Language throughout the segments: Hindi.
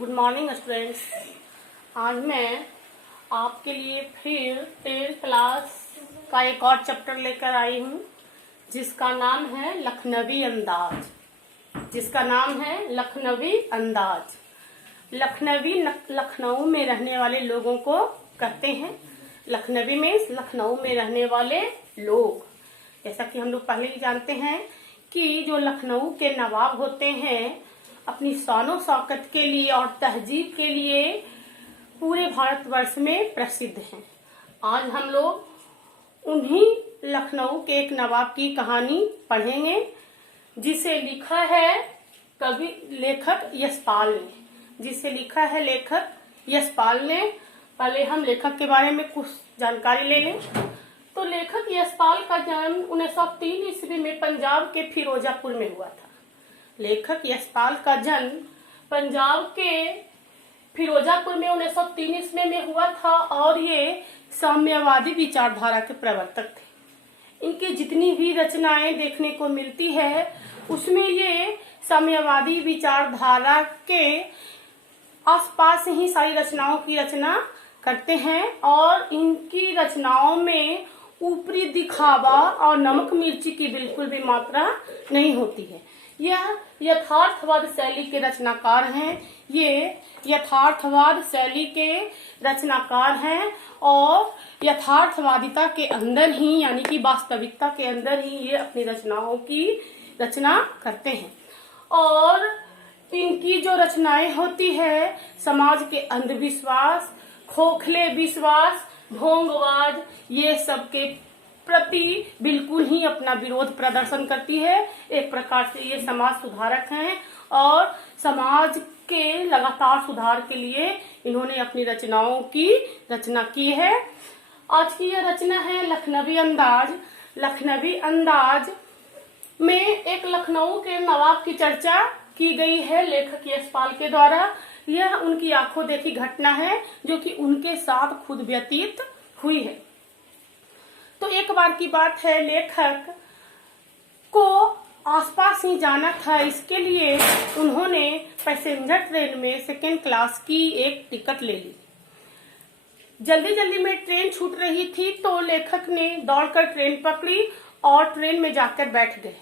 Good morning students. आज मैं आपके लिए फिर 10th क्लास का एक और चैप्टर लेकर आई हूँ जिसका नाम है लखनवी अंदाज। लखनवी लखनऊ में रहने वाले लोगों को कहते हैं। लखनवी में लखनऊ में रहने वाले लोग, जैसा कि हम लोग पहले ही जानते हैं कि जो लखनऊ के नवाब होते हैं अपनी शानो शौकत के लिए और तहजीब के लिए पूरे भारतवर्ष में प्रसिद्ध हैं। आज हम लोग उन्हीं लखनऊ के एक नवाब की कहानी पढ़ेंगे जिसे लिखा है लेखक यशपाल ने। पहले हम लेखक के बारे में कुछ जानकारी ले लें। तो लेखक यशपाल का जन्म 1903 ईस्वी में पंजाब के फिरोजापुर में हुआ था। लेखक यशपाल का जन्म पंजाब के फिरोजापुर में 1903 ईस्वी में हुआ था और ये साम्यवादी विचारधारा के प्रवर्तक थे। इनकी जितनी भी रचनाएं देखने को मिलती है उसमें ये साम्यवादी विचारधारा के आसपास ही सारी रचनाओं की रचना करते हैं और इनकी रचनाओं में ऊपरी दिखावा और नमक मिर्ची की बिल्कुल भी मात्रा नहीं होती है। यह यथार्थवाद शैली के रचनाकार हैं और यथार्थवादिता के अंदर ही यानी कि वास्तविकता के अंदर ही ये अपनी रचनाओं की रचना करते हैं। और इनकी जो रचनाएं होती है समाज के अंधविश्वास, खोखले विश्वास, ढोंगवाद ये सब के प्रति बिल्कुल ही अपना विरोध प्रदर्शन करती है। एक प्रकार से ये समाज सुधारक हैं और समाज के लगातार सुधार के लिए इन्होंने अपनी रचनाओं की रचना की है। आज की यह रचना है लखनवी अंदाज। लखनवी अंदाज में एक लखनऊ के नवाब की चर्चा की गई है लेखक यशपाल के द्वारा। यह उनकी आंखों देखी घटना है जो कि उनके साथ खुद व्यतीत हुई है। तो एक बार की बात है, लेखक को आसपास ही जाना था। इसके लिए उन्होंने पैसेंजर ट्रेन में 2nd क्लास की एक टिकट ले ली। जल्दी जल्दी में ट्रेन छूट रही थी तो लेखक ने दौड़कर ट्रेन पकड़ी और ट्रेन में जाकर बैठ गए।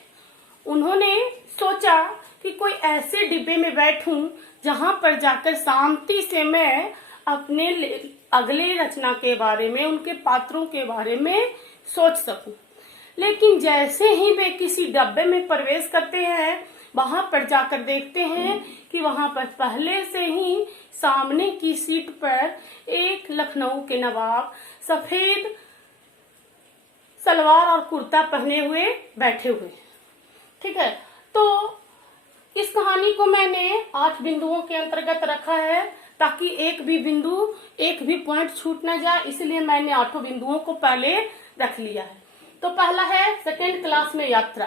उन्होंने सोचा कि कोई ऐसे डिब्बे में बैठूं जहां पर जाकर शांति से मैं अपने अगले रचना के बारे में, उनके पात्रों के बारे में सोच सकूं। लेकिन जैसे ही वे किसी डब्बे में प्रवेश करते हैं वहां पर जाकर देखते हैं कि वहां पर पहले से ही सामने की सीट पर एक लखनऊ के नवाब सफेद सलवार और कुर्ता पहने हुए बैठे हुए। ठीक है, तो इस कहानी को मैंने 8 बिंदुओं के अंतर्गत रखा है ताकि एक भी पॉइंट छूट न जाए, इसलिए मैंने 8 बिंदुओं को पहले रख लिया है। तो पहला है 2nd क्लास में यात्रा।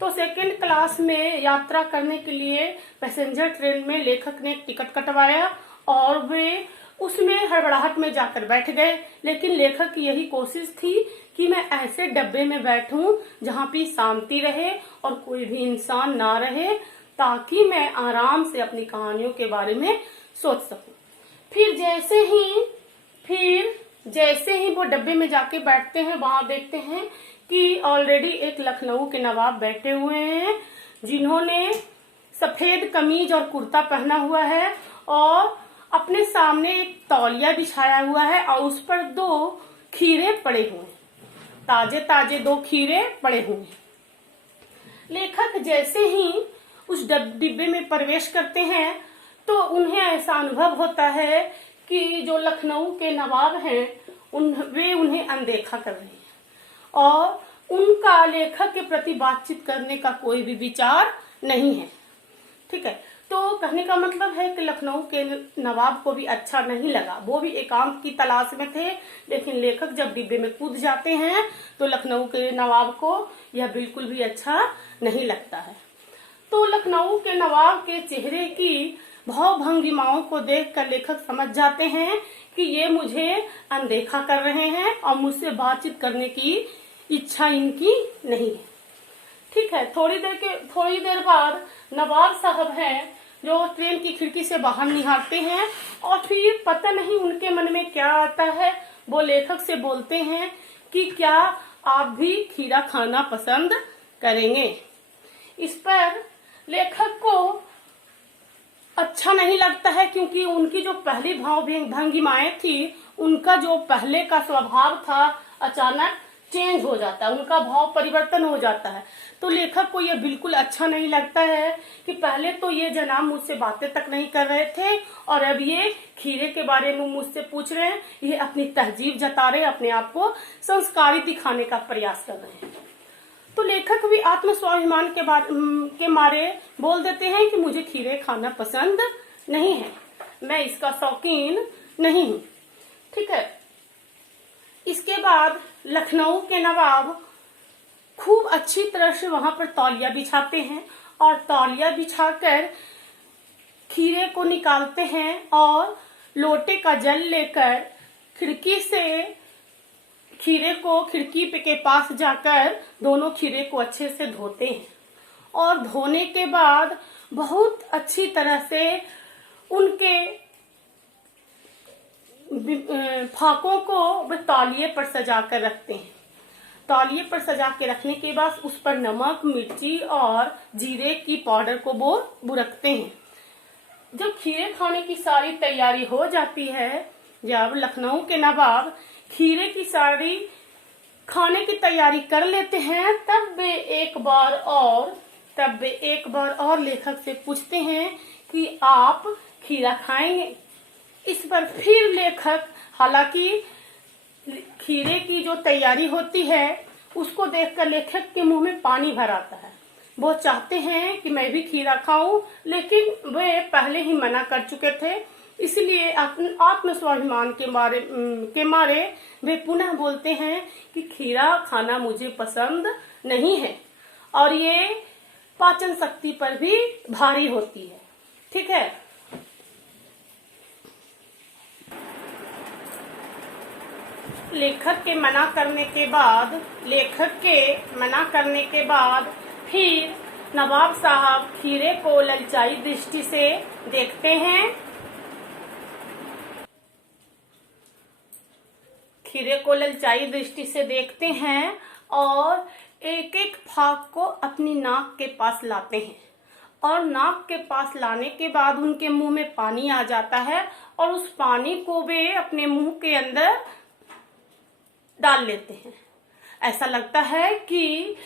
तो 2nd क्लास में यात्रा करने के लिए पैसेंजर ट्रेन में लेखक ने टिकट कटवाया और वे उसमें हड़बड़ाहट में जाकर बैठ गए। लेकिन लेखक की यही कोशिश थी कि मैं ऐसे डब्बे में बैठूं जहां पे शांति रहे और कोई भी इंसान ना रहे ताकि मैं आराम से अपनी कहानियों के बारे में सोच सकूं। फिर जैसे ही वो डब्बे में जाके बैठते हैं वहां देखते हैं कि ऑलरेडी एक लखनऊ के नवाब बैठे हुए हैं जिन्होंने सफेद कमीज और कुर्ता पहना हुआ है और अपने सामने एक तौलिया बिछाया हुआ है और उस पर 2 खीरे पड़े हुए हैं, ताजे ताजे 2 खीरे पड़े हुए हैं। लेखक जैसे ही उस डिब्बे में प्रवेश करते हैं तो उन्हें ऐसा अनुभव होता है कि जो लखनऊ के नवाब हैं वे उन्हें अनदेखा कर रहे हैं और उनका लेखक के प्रति बातचीत करने का कोई भी विचार नहीं है। ठीक है, तो कहने का मतलब है कि लखनऊ के नवाब को भी अच्छा नहीं लगा। वो भी एकांत की तलाश में थे, लेकिन लेखक जब डिब्बे में कूद जाते हैं तो लखनऊ के नवाब को यह बिल्कुल भी अच्छा नहीं लगता है। तो लखनऊ के नवाब के चेहरे की भाव भंगिमाओं को देखकर लेखक समझ जाते हैं कि ये मुझे अनदेखा कर रहे हैं और मुझसे बातचीत करने की इच्छा इनकी नहीं है। ठीक है, थोड़ी देर बाद नवाब साहब हैं जो ट्रेन की खिड़की से बाहर निहारते हैं और फिर पता नहीं उनके मन में क्या आता है, वो लेखक से बोलते हैं कि क्या आप भी खीरा खाना पसंद करेंगे। इस पर लेखक को अच्छा नहीं लगता है, क्योंकि उनकी जो पहली भाव भंगिमाएं थी, उनका जो पहले का स्वभाव था अचानक चेंज हो जाता है, उनका भाव परिवर्तन हो जाता है। तो लेखक को यह बिल्कुल अच्छा नहीं लगता है कि पहले तो ये जनाब मुझसे बातें तक नहीं कर रहे थे और अब ये खीरे के बारे में मुझसे पूछ रहे हैं। ये अपनी तहजीब जता रहे, अपने आप को संस्कारी दिखाने का प्रयास कर रहे हैं। तो लेखक भी आत्म स्वाभिमान के मारे बोल देते हैं कि मुझे खीरे खाना पसंद नहीं है, मैं इसका शौकीन नहीं हूँ। ठीक है। इसके बाद लखनऊ के नवाब खूब अच्छी तरह से वहां पर तौलिया बिछाते हैं और तौलिया बिछाकर खीरे को निकालते हैं और लोटे का जल लेकर खिड़की से खीरे को खिड़की के पास जाकर दोनों खीरे को अच्छे से धोते हैं और धोने के बाद बहुत अच्छी तरह से उनके फाकों को तौलिए पर सजा कर रखते हैं। तौलिए पर सजा के रखने के बाद उस पर नमक, मिर्ची और जीरे की पाउडर को वो बुरकते हैं। जब खीरे खाने की सारी तैयारी हो जाती है, जब लखनऊ के नवाब खीरे की सारी खाने की तैयारी कर लेते हैं, तब वे एक बार और लेखक से पूछते हैं कि आप खीरा खाएंगे। इस पर फिर लेखक, हालांकि खीरे की जो तैयारी होती है उसको देखकर लेखक के मुंह में पानी भर आता है। वो चाहते हैं कि मैं भी खीरा खाऊं, लेकिन वे पहले ही मना कर चुके थे। इसलिए आत्म स्वाभिमान के मारे वे पुनः बोलते हैं कि खीरा खाना मुझे पसंद नहीं है और ये पाचन शक्ति पर भी भारी होती है। ठीक है। लेखक के मना करने के बाद फिर नवाब साहब खीरे को ललचाई दृष्टि से देखते हैं। खीरे को ललचाई दृष्टि से देखते हैं और एक एक फाक को अपनी नाक के पास लाते हैं और नाक के पास लाने के बाद उनके मुंह में पानी आ जाता है और उस पानी को वे अपने मुंह के अंदर डाल लेते हैं। ऐसा लगता है कि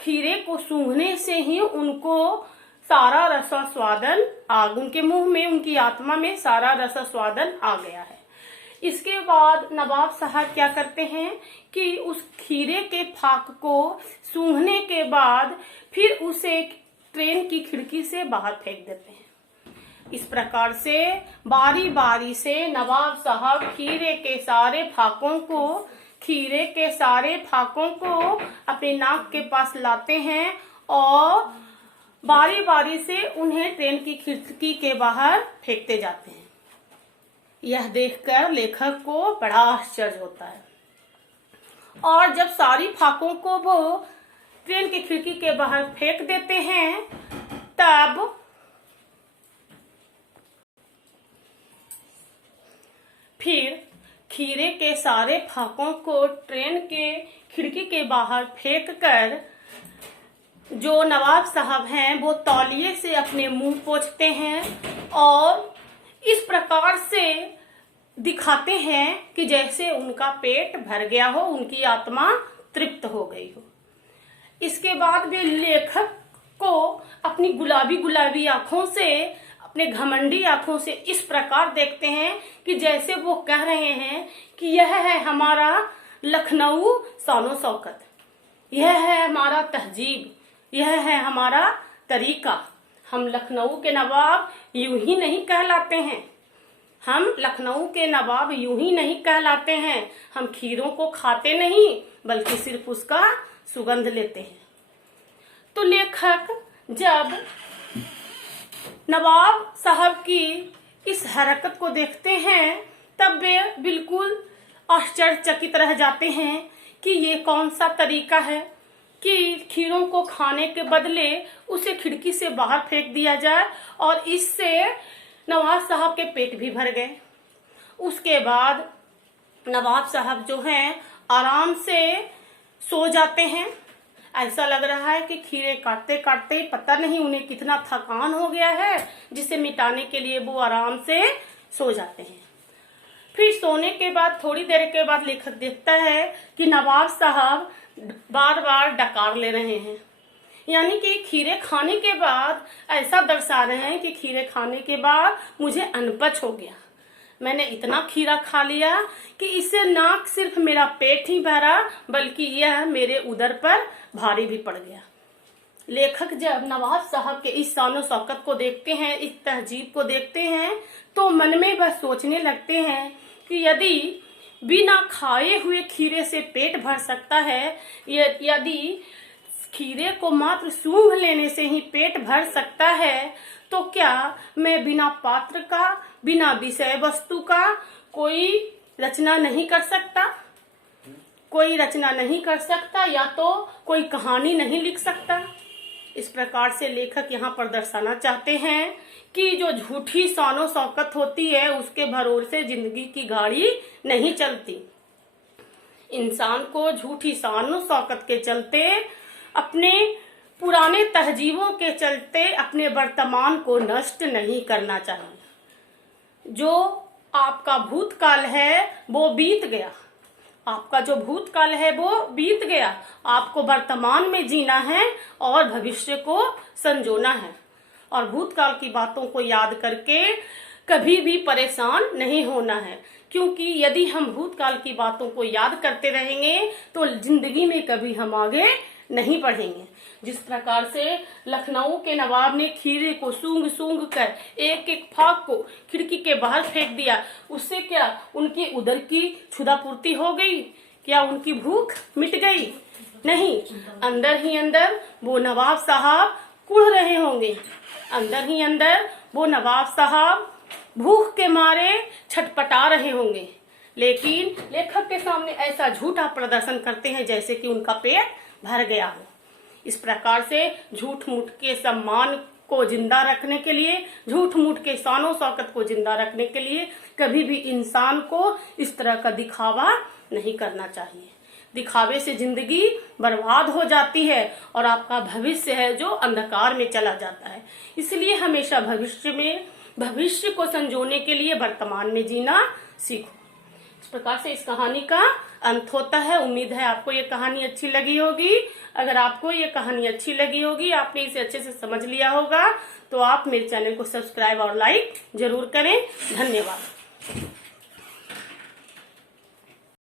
खीरे को सूंघने से ही उनको सारा रसास्वादन उनके मुंह में, उनकी आत्मा में सारा रसास्वादन आ गया है। इसके बाद नवाब साहब क्या करते हैं कि उस खीरे के फाक को सूंघने के बाद फिर उसे ट्रेन की खिड़की से बाहर फेंक देते हैं। इस प्रकार से बारी बारी से नवाब साहब खीरे के सारे फाकों को अपने नाक के पास लाते हैं और बारी बारी से उन्हें ट्रेन की खिड़की के बाहर फेंकते जाते हैं। यह देखकर लेखक को बड़ा आश्चर्य होता है और जब सारी फाकों को वो ट्रेन की खिड़की के बाहर फेंक देते हैं, तब फिर खीरे के सारे फाकों को ट्रेन के खिड़की के बाहर फेंककर जो नवाब साहब हैं वो तौलिए से अपने मुंह पोंछते हैं और इस प्रकार से दिखाते हैं कि जैसे उनका पेट भर गया हो, उनकी आत्मा तृप्त हो गई हो। इसके बाद वे लेखक को अपनी गुलाबी आंखों से, अपने घमंडी आंखों से इस प्रकार देखते हैं कि जैसे वो कह रहे हैं कि यह है हमारा लखनऊ शानो शौकत, यह है हमारा तहजीब, यह है हमारा तरीका। हम लखनऊ के नवाब यूं ही नहीं कहलाते हैं, हम लखनऊ के नवाब यूं ही नहीं कहलाते हैं। हम खीरों को खाते नहीं बल्कि सिर्फ उसका सुगंध लेते हैं। तो लेखक जब नवाब साहब की इस हरकत को देखते हैं तब वे बिल्कुल आश्चर्यचकित रह जाते हैं कि ये कौन सा तरीका है। कि खीरों को खाने के बदले उसे खिड़की से बाहर फेंक दिया जाए, और इससे नवाब साहब के पेट भी भर गए। उसके बाद नवाब साहब जो हैं आराम से सो जाते हैं। ऐसा लग रहा है कि खीरे काटते काटते पता नहीं उन्हें कितना थकान हो गया है, जिसे मिटाने के लिए वो आराम से सो जाते हैं। फिर सोने के बाद थोड़ी देर के बाद लेखक देखता है कि नवाब साहब बार बार डकार ले रहे हैं, यानी कि खीरे खाने के बाद ऐसा दर्शा रहे हैं कि खीरे खाने के बाद मुझे अनपच हो गया, मैंने इतना खीरा खा लिया कि इससे ना सिर्फ मेरा पेट ही भरा बल्कि यह मेरे उदर पर भारी भी पड़ गया। लेखक जब नवाब साहब के इस शानो शौकत को देखते हैं, इस तहजीब को देखते हैं, तो मन में बस सोचने लगते हैं कि यदि बिना खाए हुए खीरे से पेट भर सकता है, यदि खीरे को मात्र सूंघ लेने से ही पेट भर सकता है, तो क्या मैं बिना पात्र का, बिना विषय वस्तु का कोई रचना नहीं कर सकता? कोई रचना नहीं कर सकता, या तो कोई कहानी नहीं लिख सकता? इस प्रकार से लेखक यहाँ पर दर्शाना चाहते हैं कि जो झूठी शानो शौकत होती है उसके भरोसे जिंदगी की गाड़ी नहीं चलती। इंसान को झूठी शानो शौकत के चलते, अपने पुराने तहजीबों के चलते अपने वर्तमान को नष्ट नहीं करना चाहिए। जो आपका भूतकाल है वो बीत गया, आपका जो भूतकाल है वो बीत गया, आपको वर्तमान में जीना है और भविष्य को संजोना है, और भूतकाल की बातों को याद करके कभी भी परेशान नहीं होना है, क्योंकि यदि हम भूतकाल की बातों को याद करते रहेंगे तो जिंदगी में कभी हम आगे नहीं बढ़ेंगे। जिस प्रकार से लखनऊ के नवाब ने खीरे को सूंघ सूंघ कर एक एक फाक को खिड़की के बाहर फेंक दिया, उससे क्या उनके उदर की क्षुधा पूर्ति हो गई? क्या उनकी भूख मिट गई? नहीं, अंदर ही अंदर वो नवाब साहब कुढ़ रहे होंगे, अंदर ही अंदर वो नवाब साहब भूख के मारे छटपटा रहे होंगे, लेकिन लेखक के सामने ऐसा झूठा प्रदर्शन करते हैं जैसे कि उनका पेट भर गया हो। इस प्रकार से झूठ मूठ के सम्मान को जिंदा रखने के लिए, झूठ मूठ के शानो शौकत को जिंदा रखने के लिए कभी भी इंसान को इस तरह का दिखावा नहीं करना चाहिए। दिखावे से जिंदगी बर्बाद हो जाती है और आपका भविष्य है जो अंधकार में चला जाता है। इसलिए हमेशा भविष्य को संजोने के लिए वर्तमान में जीना सीखो। इस प्रकार से इस कहानी का अंत होता है। उम्मीद है आपको ये कहानी अच्छी लगी होगी। अगर आपको ये कहानी अच्छी लगी होगी, आपने इसे अच्छे से समझ लिया होगा, तो आप मेरे चैनल को सब्सक्राइब और लाइक जरूर करें। धन्यवाद।